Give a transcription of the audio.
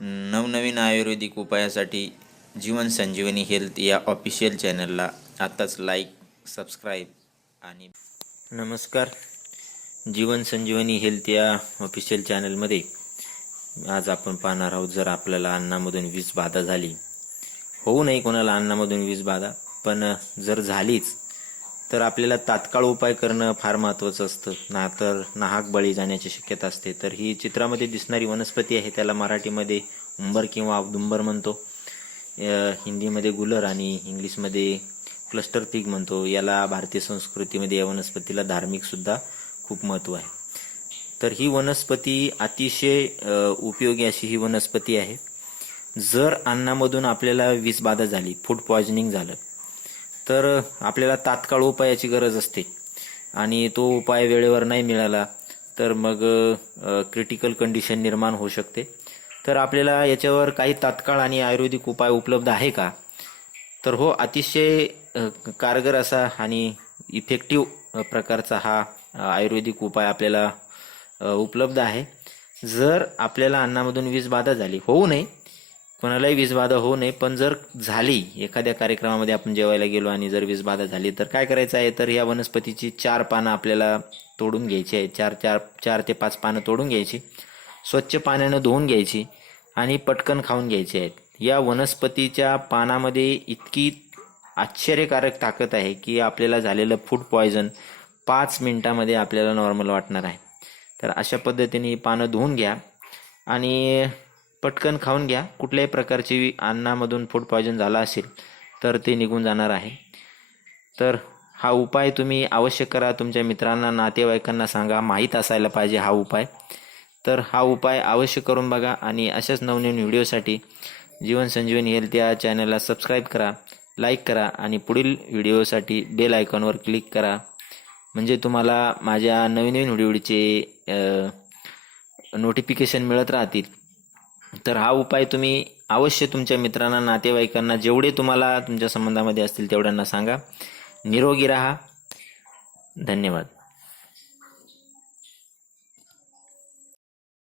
नवनवीन आयुर्वेदिक उपायासाठी जीवन संजीवनी हेल्थ या ऑफिशियल चॅनलला आत्ताच लाईक, सबस्क्राईब आणि नमस्कार. जीवन संजीवनी हेल्थ या ऑफिशियल चॅनलमध्ये आज आपण पाहणार आहोत, जर आपल्याला अन्नामधून विष बाधा झाली, होऊ नये कोणाला अन्नामधून विष बाधा, पण जर झालीच तर आपल्याला तात्काळ उपाय करणं फार महत्त्वाचं असतं, नाहीतर नाहक बळी जाण्याची शक्यता असते. तर ही चित्रामध्ये दिसणारी वनस्पती आहे, त्याला मराठीमध्ये उंबर किंवा औदुंबर म्हणतो, हिंदीमध्ये गुलर आणि इंग्लिशमध्ये क्लस्टर पिग म्हणतो. याला भारतीय संस्कृतीमध्ये या वनस्पतीला धार्मिकसुद्धा खूप महत्त्व आहे. तर ही वनस्पती अतिशय उपयोगी अशी ही वनस्पती आहे. जर अन्नामधून आपल्याला विषबाधा झाली, फूड पॉयझनिंग झालं, तर आपल्याला तात्काळ उपायाची गरज असते आणि तो उपाय वेळेवर नाही मिळाला तर मग क्रिटिकल कंडिशन निर्माण होऊ शकते. तर आपल्याला याच्यावर काही तात्काळ आणि आयुर्वेदिक उपाय उपलब्ध आहे का? तर हो, अतिशय कारगर असा आणि इफेक्टिव्ह प्रकारचा हा आयुर्वेदिक उपाय आपल्याला उपलब्ध आहे. जर आपल्याला अन्नामधून विषबाधा झाली, होऊ नये कोणालाही विषबाधा होऊ नये, पण जर झाली, एखाद्या कार्यक्रमामध्ये आपण जेवायला गेलो आणि जर विषबाधा झाली, तर काय करायचं आहे, तर या वनस्पतीची 4 पानं आपल्याला तोडून घ्यायची आहे. 4 ते 5 पानं तोडून घ्यायची, स्वच्छ पाण्यानं धुवून घ्यायची आणि पटकन खाऊन घ्यायची आहेत. या वनस्पतीच्या पानामध्ये इतकी आश्चर्यकारक ताकद आहे की आपल्याला झालेलं फूड पॉयझन 5 मिनिटामध्ये आपल्याला नॉर्मल वाटणार आहे. तर अशा पद्धतीने ही पानं धुवून घ्या आणि पटकन खाऊन घ्या. कुठल्याही प्रकारची अन्नामधून फूड पॉयझन झाला असेल तर ते निघून जाणार आहे. तर हा उपाय तुम्ही अवश्य करा, तुमच्या मित्रांना, नातेवाईकांना सांगा, माहीत असायला पाहिजे हा उपाय. तर हा उपाय अवश्य करून बघा आणि अशाच नवनवीन व्हिडिओसाठी जीवन संजीवनी हेल्थ या चॅनलला सबस्क्राईब करा, लाईक करा आणि पुढील व्हिडिओसाठी बेल आयकॉनवर क्लिक करा, म्हणजे तुम्हाला माझ्या नवीन नवीन व्हिडिओचे नोटिफिकेशन मिळत राहतील. तर हा उपाय तुम्ही अवश्य तुमच्या मित्रांना, नातेवाईकांना, जेवढे तुम्हाला तुमच्या संबंधामध्ये असतील तेवढ्यांना सांगा. निरोगी राहा. धन्यवाद.